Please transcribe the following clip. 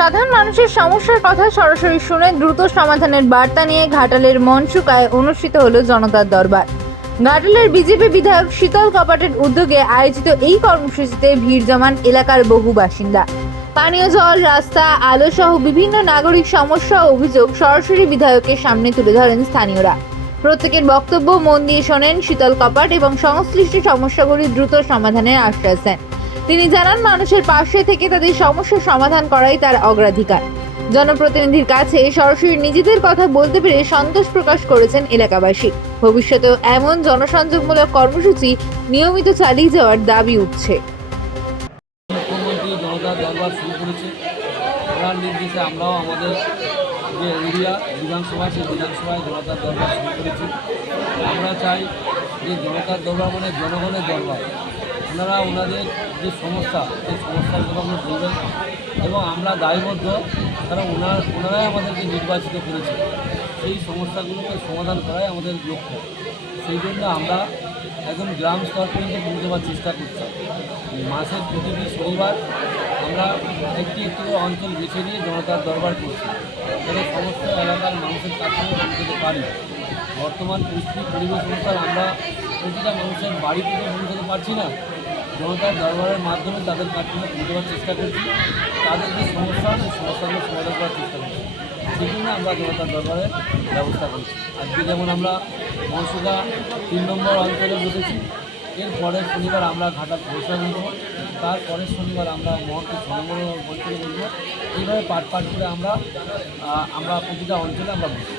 সাধারণ মানুষের সমস্যার কথা সরাসরি শুনে দ্রুত সমাধানের বার্তা নিয়ে ঘাটালের মনসুকায় অনুষ্ঠিত হলো জনতার দরবার। ঘাটালের বিজেপি বিধায়ক শীতল কপাটের উদ্যোগে আয়োজিত এই কর্মসূচিতে ভিড় জমান এলাকার বহু বাসিন্দা। পানীয় জল, রাস্তা, আলো সহ বিভিন্ন নাগরিক সমস্যা ও অভিযোগ সরাসরি বিধায়কের সামনে তুলে ধরেন স্থানীয়রা। প্রত্যেকের বক্তব্য মন দিয়ে শোনেন শীতল কপাট এবং সংশ্লিষ্ট সমস্যাগুলি দ্রুত সমাধানের আশ্বাস দেন। তিনি জানান, মানুষের পাশে থেকে তাদের সমস্যার সমাধান করাই তার অগ্রাধিকার। জনপ্রতিনিধির কাছে সরাসরি নিজেদের কথা বলতে পেরে সন্তোষ প্রকাশ করেছেন এলাকাবাসী। ভবিষ্যতেও এমন জনসংযোগমূলক কর্মসূচি নিয়মিত চালিয়ে যাওয়ার দাবি উঠছে। মুখ্যমন্ত্রী জনতার দরবার শুরু করেছে, ওনার নির্দেশে আমরাও আমাদের যে এরিয়া বিধানসভা, সেই বিধানসভায় জনতার দরবার শুরু করেছি। আমরা চাই যে জনতার দরবার মানে জনগণের দরবার। ওনারা ওনাদের যে সমস্যা, সেই সমস্যার কথা বলবেন এবং আমরা দায়বদ্ধ, কারণ ওনারাই আমাদেরকে নির্বাচিত করেছে। সেই সমস্যাগুলোকে সমাধান করাই আমাদের লক্ষ্য। সেই জন্য আমরা একদম গ্রাম স্তর পর্যন্ত পৌঁছে যাওয়ার চেষ্টা করছি। মাসের প্রতিটি শনিবার আমরা একটি অঞ্চল বেছে নিয়ে জনতার দরবার করছি, যাতে সমস্ত এলাকার মানুষের কাছে পৌঁছতে পারি। বর্তমান পরিস্থিতি পরিবেশ অনুসার আমরা প্রতিটা মানুষের বাড়ি থেকে পৌঁছতে পারছি না। জনতার দরবারের মাধ্যমে তাদের কাছে পৌঁছাবার চেষ্টা করছি, তাদের যে সমস্যা, সেই সমস্যাগুলো সমাধান করার চেষ্টা করছি। সেই জন্য আমরা জনতার দরবারের ব্যবস্থা করছি। আজকে যেমন আমরা মনসুকা 3 নম্বর অঞ্চলে বসেছি, এর পরের শনিবার আমরা ঘাটাল ঘোষণা দেবো, তারপরের শনিবার আমরা মহর্ত 6 নম্বর অঞ্চলে বসবো। এইভাবে পাট করে আমরা প্রতিটা অঞ্চলে আমরা বসি।